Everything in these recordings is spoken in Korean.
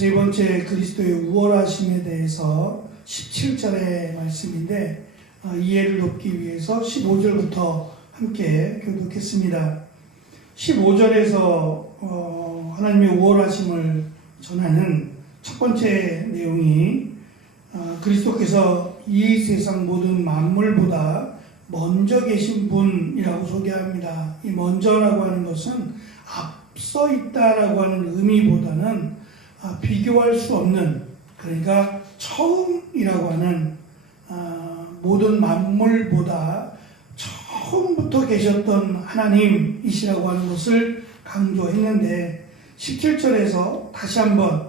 세 번째 그리스도의 우월하심에 대해서 17절의 말씀인데 이해를 돕기 위해서 15절부터 함께 교독했습니다. 15절에서 하나님의 우월하심을 전하는 첫 번째 내용이 그리스도께서 이 세상 모든 만물보다 먼저 계신 분이라고 소개합니다. 이 먼저라고 하는 것은 앞서 있다라고 하는 의미보다는 비교할 수 없는, 그러니까 처음이라고 하는 모든 만물보다 처음부터 계셨던 하나님이시라고 하는 것을 강조했는데 17절에서 다시 한번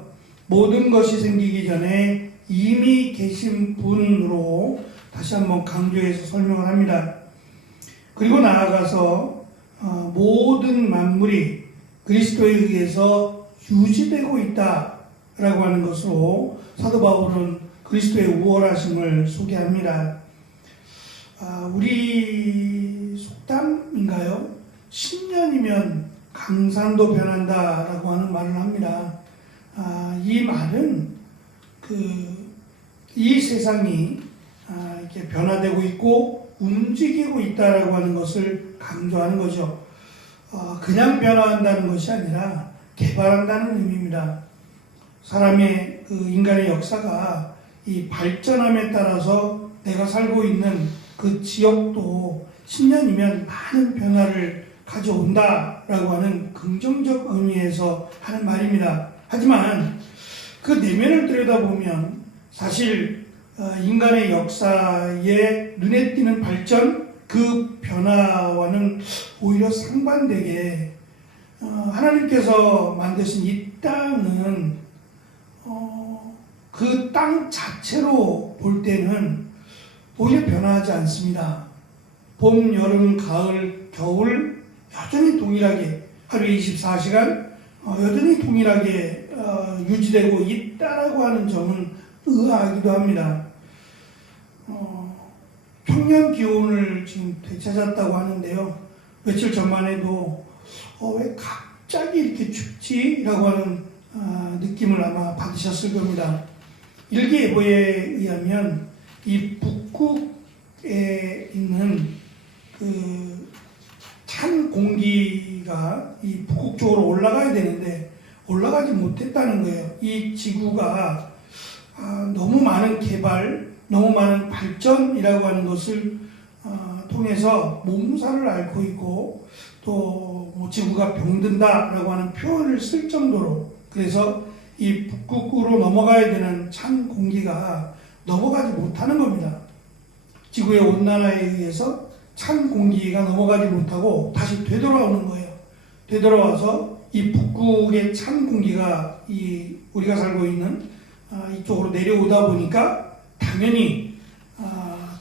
모든 것이 생기기 전에 이미 계신 분으로 다시 한번 강조해서 설명을 합니다. 그리고 나아가서 모든 만물이 그리스도에 의해서 유지되고 있다라고 하는 것으로 사도 바울은 그리스도의 우월하심을 소개합니다. 우리 속담인가요? 10년이면 강산도 변한다라고 하는 말을 합니다. 이 말은 이 세상이 이렇게 변화되고 있고 움직이고 있다라고 하는 것을 강조하는 거죠. 그냥 변화한다는 것이 아니라 개발한다는 의미입니다. 사람의 인간의 역사가 이 발전함에 따라서 내가 살고 있는 그 지역도 10년이면 많은 변화를 가져온다라고 하는 긍정적 의미에서 하는 말입니다. 하지만 그 내면을 들여다보면 사실 인간의 역사에 눈에 띄는 발전, 그 변화와는 오히려 상반되게 하나님께서 만드신 이 땅은 그 땅 자체로 볼 때는 오히려 변화하지 않습니다. 봄, 여름, 가을, 겨울 여전히 동일하게 하루에 24시간 여전히 동일하게 유지되고 있다라고 하는 점은 의아하기도 합니다. 평년 기온을 지금 되찾았다고 하는데요. 며칠 전만 해도 왜 갑자기 이렇게 춥지? 라고 하는 느낌을 아마 받으셨을 겁니다. 일기예보에 의하면 이 북극에 있는 찬 공기가 이 북극 쪽으로 올라가야 되는데 올라가지 못했다는 거예요. 이 지구가 너무 많은 개발, 너무 많은 발전이라고 하는 것을 통해서 몸살을 앓고 있고 또 지구가 병든다라고 하는 표현을 쓸 정도로, 그래서 이 북극으로 넘어가야 되는 찬 공기가 넘어가지 못하는 겁니다. 지구의 온난화에 의해서 찬 공기가 넘어가지 못하고 다시 되돌아오는 거예요. 되돌아와서 이 북극의 찬 공기가 우리가 살고 있는 이쪽으로 내려오다 보니까 당연히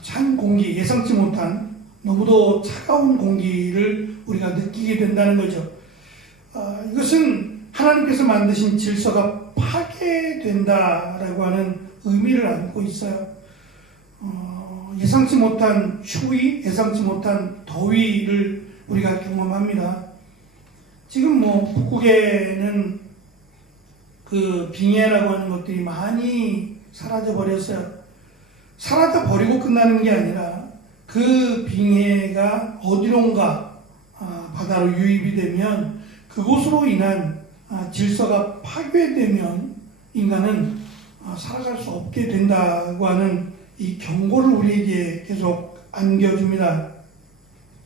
찬 공기, 예상치 못한 너무도 차가운 공기를 우리가 느끼게 된다는 거죠. 이것은 하나님께서 만드신 질서가 파괴된다라고 하는 의미를 안고 있어요. 예상치 못한 추위, 예상치 못한 더위를 우리가 경험합니다. 지금 북극에는 빙해라고 하는 것들이 많이 사라져 버렸어요. 사라져 버리고 끝나는 게 아니라 그 빙해가 어디론가 바다로 유입이 되면 그곳으로 인한 질서가 파괴되면 인간은 살아갈 수 없게 된다고 하는 이 경고를 우리에게 계속 안겨줍니다.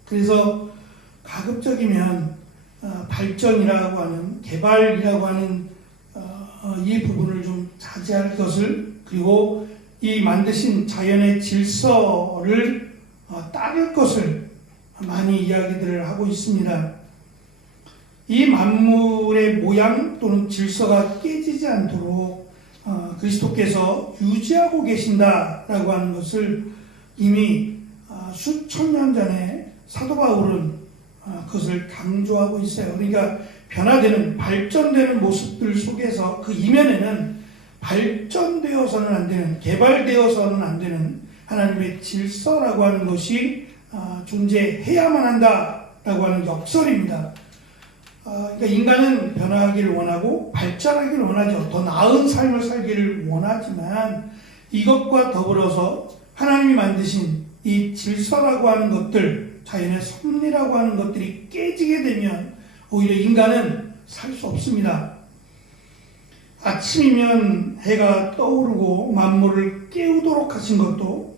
그래서 가급적이면 발전이라고 하는, 개발이라고 하는 이 부분을 좀 자제할 것을, 그리고 이 만드신 자연의 질서를 따를 것을 많이 이야기들을 하고 있습니다. 이 만물의 모양 또는 질서가 깨지지 않도록 그리스도께서 유지하고 계신다라고 하는 것을 이미 수천 년 전에 사도 바울은 그것을 강조하고 있어요. 그러니까 변화되는, 발전되는 모습들 속에서 그 이면에는 발전되어서는 안 되는, 개발되어서는 안 되는 하나님의 질서라고 하는 것이 존재해야만 한다라고 하는 역설입니다. 그러니까 인간은 변화하기를 원하고 발전하기를 원하죠. 더 나은 삶을 살기를 원하지만 이것과 더불어서 하나님이 만드신 이 질서라고 하는 것들, 자연의 섭리라고 하는 것들이 깨지게 되면 오히려 인간은 살 수 없습니다. 아침이면 해가 떠오르고 만물을 깨우도록 하신 것도,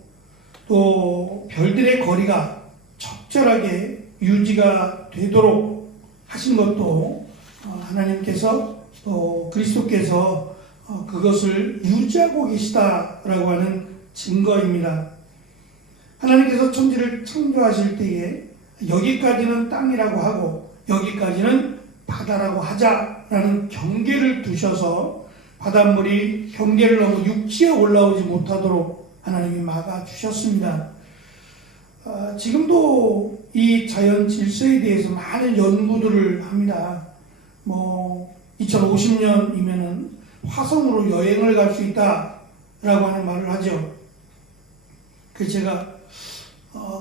또 별들의 거리가 적절하게 유지가 되도록 하신 것도 하나님께서 또 그리스도께서 그것을 유지하고 계시다라고 하는 증거입니다. 하나님께서 천지를 창조하실 때에 여기까지는 땅이라고 하고 여기까지는 바다라고 하자라는 경계를 두셔서 바닷물이 경계를 넘어 육지에 올라오지 못하도록 하나님이 막아주셨습니다. 지금도 이 자연 질서에 대해서 많은 연구들을 합니다. 2050년이면은 화성으로 여행을 갈 수 있다라고 하는 말을 하죠. 그래서 제가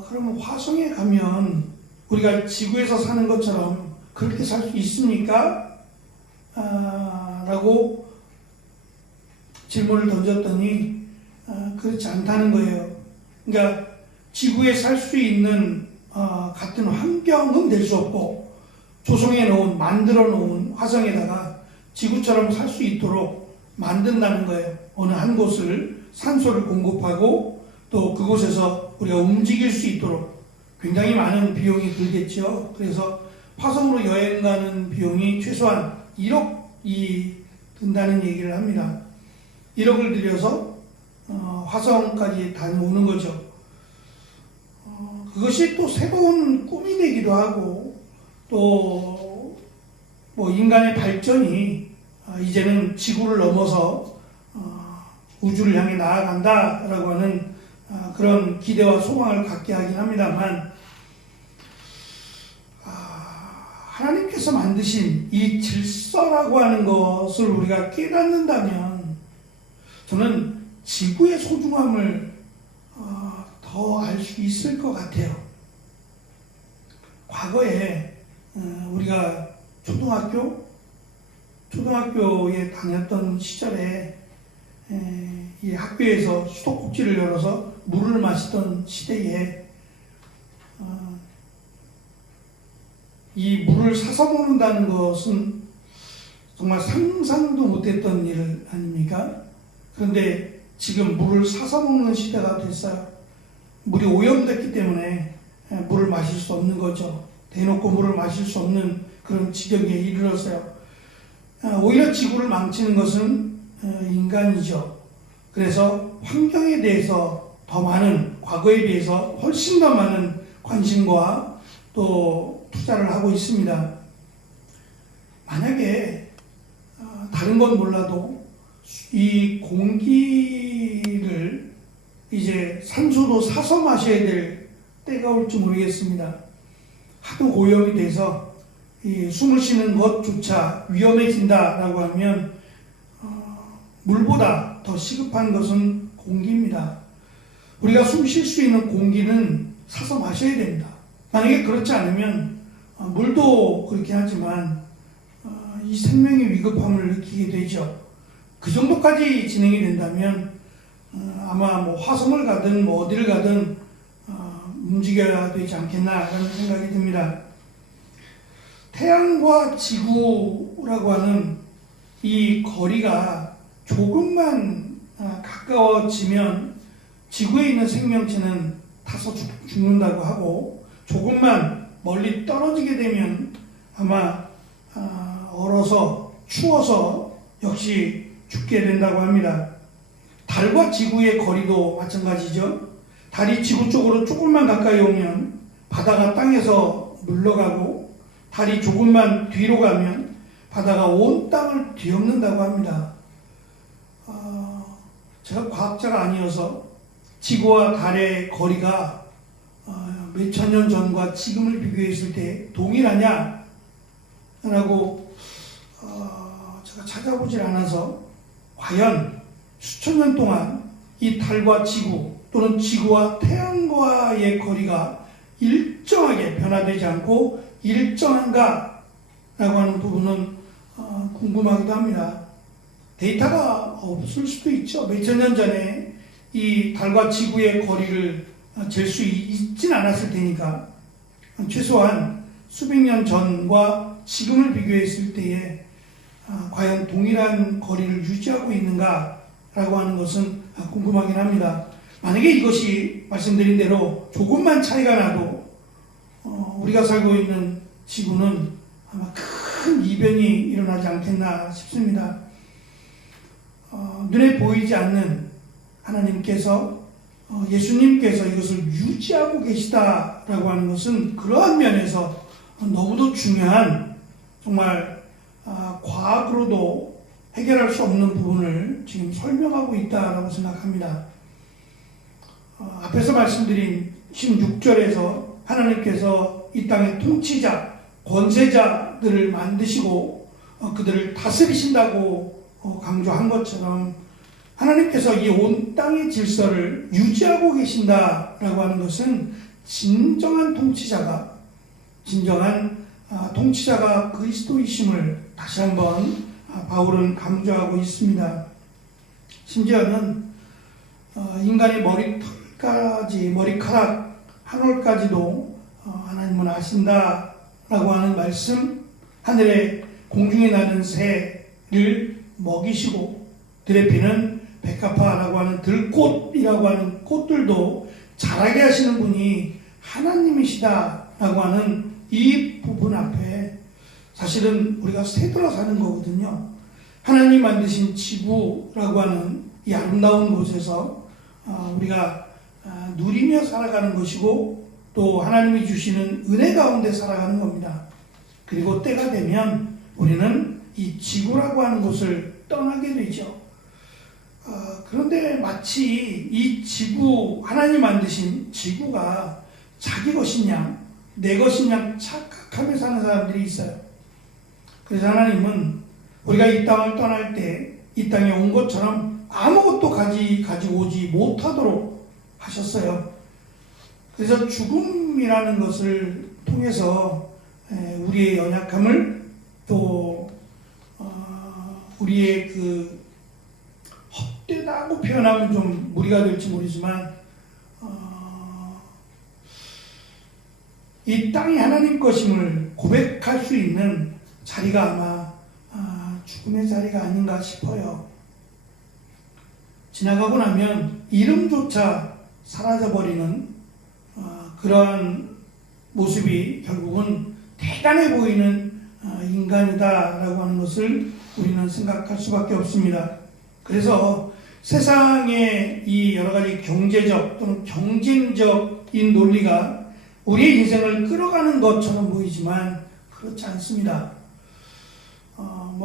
그러면 화성에 가면 우리가 지구에서 사는 것처럼 그렇게 살 수 있습니까? 라고 질문을 던졌더니 그렇지 않다는 거예요. 그러니까 지구에 살 수 있는 같은 환경은 될 수 없고 만들어 놓은 화성에다가 지구처럼 살 수 있도록 만든다는 거예요. 어느 한 곳을 산소를 공급하고 또 그곳에서 우리가 움직일 수 있도록 굉장히 많은 비용이 들겠죠. 그래서 화성으로 여행 가는 비용이 최소한 1억이 든다는 얘기를 합니다. 1억을 들여서 화성까지 다녀오는 거죠. 그것이 또 새로운 꿈이 되기도 하고 또 인간의 발전이 이제는 지구를 넘어서 우주를 향해 나아간다라고 하는 그런 기대와 소망을 갖게 하긴 합니다만 하나님께서 만드신 이 질서라고 하는 것을 우리가 깨닫는다면 저는 지구의 소중함을 더 알 수 있을 것 같아요. 과거에 우리가 초등학교에 다녔던 시절에 이 학교에서 수도꼭지를 열어서 물을 마시던 시대에 이 물을 사서 먹는다는 것은 정말 상상도 못했던 일 아닙니까? 그런데 지금 물을 사서 먹는 시대가 됐어요. 물이 오염됐기 때문에 물을 마실 수 없는 거죠. 대놓고 물을 마실 수 없는 그런 지경에 이르렀어요. 오히려 지구를 망치는 것은 인간이죠. 그래서 환경에 대해서 더 많은, 과거에 비해서 훨씬 더 많은 관심과 또 투자를 하고 있습니다. 만약에 다른 건 몰라도 이 공기를 이제 산소도 사서 마셔야 될 때가 올지 모르겠습니다. 하도 오염이 돼서 이 숨을 쉬는 것조차 위험해진다라고 하면 물보다 더 시급한 것은 공기입니다. 우리가 숨 쉴 수 있는 공기는 사서 마셔야 됩니다. 만약에 그렇지 않으면 물도 그렇게 하지만 이 생명의 위급함을 느끼게 되죠. 그 정도까지 진행이 된다면 아마 화성을 가든 어디를 가든 움직여야 되지 않겠나라는 생각이 듭니다. 태양과 지구라고 하는 이 거리가 조금만 가까워지면 지구에 있는 생명체는 타서 죽는다고 하고 조금만 멀리 떨어지게 되면 아마 얼어서 추워서 역시 죽게 된다고 합니다. 달과 지구의 거리도 마찬가지죠. 달이 지구 쪽으로 조금만 가까이 오면 바다가 땅에서 물러가고 달이 조금만 뒤로 가면 바다가 온 땅을 뒤엎는다고 합니다. 제가 과학자가 아니어서 지구와 달의 거리가 몇천 년 전과 지금을 비교했을 때 동일하냐? 라고 제가 찾아보질 않아서 과연 수천 년 동안 이 달과 지구 또는 지구와 태양과의 거리가 일정하게 변화되지 않고 일정한가 하는 부분은 궁금하기도 합니다. 데이터가 없을 수도 있죠. 몇천 년 전에 이 달과 지구의 거리를 잴 수 있진 않았을 테니까 최소한 수백 년 전과 지금을 비교했을 때에 과연 동일한 거리를 유지하고 있는가라고 하는 것은 궁금하긴 합니다. 만약에 이것이 말씀드린 대로 조금만 차이가 나도 우리가 살고 있는 지구는 아마 큰 이변이 일어나지 않겠나 싶습니다. 눈에 보이지 않는 하나님께서 예수님께서 이것을 유지하고 계시다라고 하는 것은 그러한 면에서 너무도 중요한 정말 과학으로도 해결할 수 없는 부분을 지금 설명하고 있다라고 생각합니다. 앞에서 말씀드린 16절에서 하나님께서 이 땅의 통치자, 권세자들을 만드시고 그들을 다스리신다고 강조한 것처럼 하나님께서 이 온 땅의 질서를 유지하고 계신다라고 하는 것은 진정한 통치자가 그리스도이심을 다시 한번 바울은 강조하고 있습니다. 심지어는 인간의 머리카락 한 올까지도 하나님은 아신다라고 하는 말씀, 하늘에 공중에 나는 새를 먹이시고 들의 피는 백합화라고 하는 들꽃이라고 하는 꽃들도 자라게 하시는 분이 하나님이시다라고 하는 이 부분 앞에 사실은 우리가 새들어 사는 거거든요. 하나님 만드신 지구라고 하는 이 아름다운 곳에서 우리가 누리며 살아가는 것이고 또 하나님이 주시는 은혜 가운데 살아가는 겁니다. 그리고 때가 되면 우리는 이 지구라고 하는 곳을 떠나게 되죠. 그런데 마치 이 지구, 하나님 만드신 지구가 자기 것이냐 내 것이냐 착각하며 사는 사람들이 있어요. 그래서 하나님은 우리가 이 땅을 떠날 때 이 땅에 온 것처럼 아무것도 가지고 오지 못하도록 하셨어요. 그래서 죽음이라는 것을 통해서 우리의 연약함을 또 우리의 그 헛되다고 표현하면 좀 무리가 될지 모르지만 이 땅이 하나님 것임을 고백할 수 있는 자리가 아마 죽음의 자리가 아닌가 싶어요. 지나가고 나면 이름조차 사라져버리는 그러한 모습이 결국은 대단해 보이는 인간이다라고 하는 것을 우리는 생각할 수밖에 없습니다. 그래서 세상의 이 여러 가지 경제적 또는 경쟁적인 논리가 우리의 인생을 끌어가는 것처럼 보이지만 그렇지 않습니다.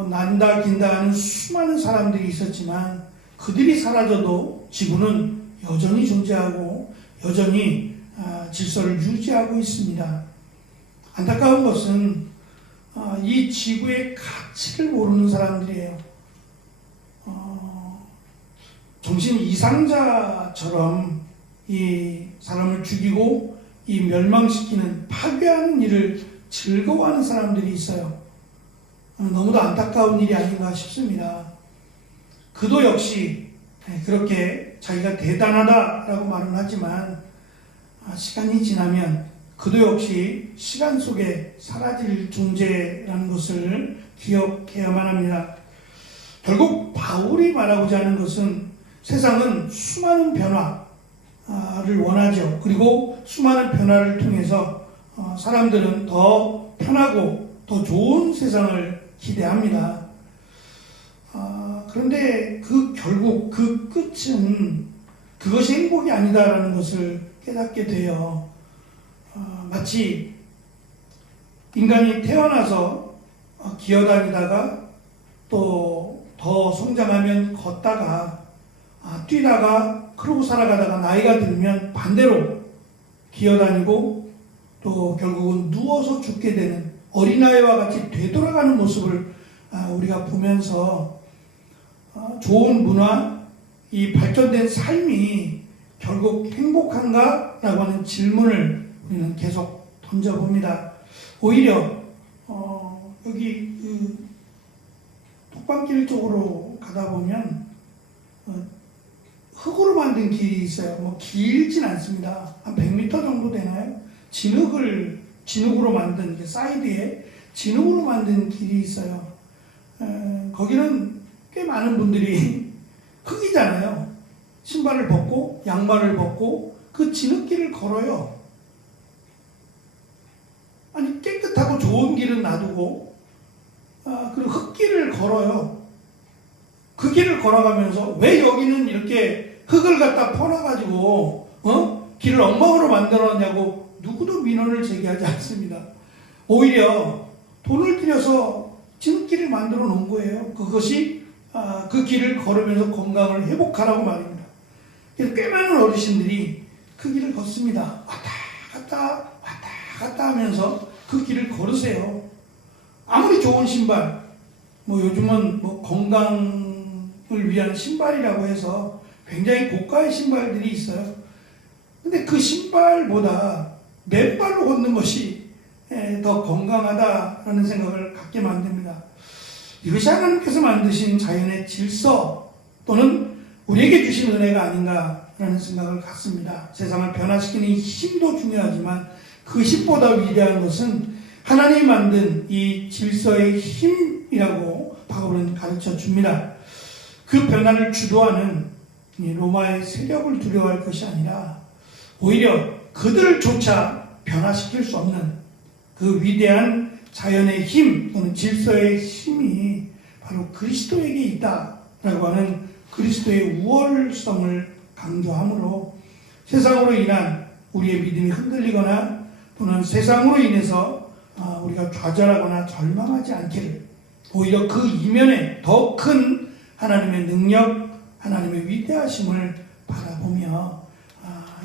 난다 긴다 하는 수많은 사람들이 있었지만 그들이 사라져도 지구는 여전히 존재하고 여전히 질서를 유지하고 있습니다. 안타까운 것은 이 지구의 가치를 모르는 사람들이에요. 정신 이상자처럼 이 사람을 죽이고 이 멸망시키는 파괴하는 일을 즐거워하는 사람들이 있어요. 너무도 안타까운 일이 아닌가 싶습니다. 그도 역시 그렇게 자기가 대단하다라고 말은 하지만 시간이 지나면 그도 역시 시간 속에 사라질 존재라는 것을 기억해야만 합니다. 결국 바울이 말하고자 하는 것은 세상은 수많은 변화를 원하죠. 그리고 수많은 변화를 통해서 사람들은 더 편하고 더 좋은 세상을 기대합니다. 그런데 결국 그 끝은 그것이 행복이 아니다라는 것을 깨닫게 돼요. 마치 인간이 태어나서 기어다니다가 또 더 성장하면 걷다가 뛰다가 그러고 살아가다가 나이가 들면 반대로 기어다니고 또 결국은 누워서 죽게 되는 어린아이와 같이 되돌아가는 모습을 우리가 보면서 좋은 문화, 이 발전된 삶이 결국 행복한가? 라고 하는 질문을 우리는 계속 던져봅니다. 오히려 여기 독방길 쪽으로 가다 보면 흙으로 만든 길이 있어요. 뭐 길진 않습니다. 한 100m 정도 되나요? 진흙으로 만든 사이드에 진흙으로 만든 길이 있어요. 거기는 꽤 많은 분들이 흙이잖아요. 신발을 벗고 양말을 벗고 그 진흙길을 걸어요. 아니 깨끗하고 좋은 길은 놔두고 그리고 흙길을 걸어요. 그 길을 걸어가면서 왜 여기는 이렇게 흙을 갖다 퍼놔가지고 길을 엉망으로 만들어놨냐고 누구도 민원을 제기하지 않습니다. 오히려 돈을 들여서 진흙길을 만들어 놓은 거예요. 그것이 그 길을 걸으면서 건강을 회복하라고 말입니다. 그래서 꽤 많은 어르신들이 그 길을 걷습니다. 왔다 갔다 하면서 그 길을 걸으세요. 아무리 좋은 신발, 요즘은 건강을 위한 신발이라고 해서 굉장히 고가의 신발들이 있어요. 근데 그 신발보다 맨발로 걷는 것이 더 건강하다라는 생각을 갖게 만듭니다. 이것이 하나님께서 만드신 자연의 질서 또는 우리에게 주신 은혜가 아닌가라는 생각을 갖습니다. 세상을 변화시키는 힘도 중요하지만 그 힘보다 위대한 것은 하나님이 만든 이 질서의 힘이라고 바울은 가르쳐 줍니다. 그 변화를 주도하는 로마의 세력을 두려워할 것이 아니라 오히려 그들조차 변화시킬 수 없는 그 위대한 자연의 힘 또는 질서의 힘이 바로 그리스도에게 있다라고 하는 그리스도의 우월성을 강조하므로 세상으로 인한 우리의 믿음이 흔들리거나 또는 세상으로 인해서 우리가 좌절하거나 절망하지 않기를, 오히려 그 이면에 더 큰 하나님의 능력, 하나님의 위대하심을 바라보며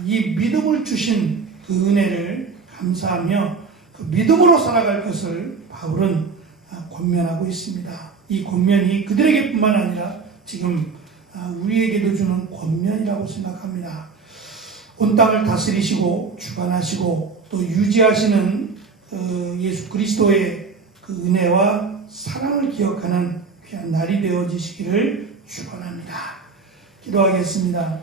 이 믿음을 주신 그 은혜를 감사하며 그 믿음으로 살아갈 것을 바울은 권면하고 있습니다. 이 권면이 그들에게뿐만 아니라 지금 우리에게도 주는 권면이라고 생각합니다. 온 땅을 다스리시고 주관하시고 또 유지하시는 예수 그리스도의 그 은혜와 사랑을 기억하는 귀한 날이 되어지시기를 축원합니다. 기도하겠습니다.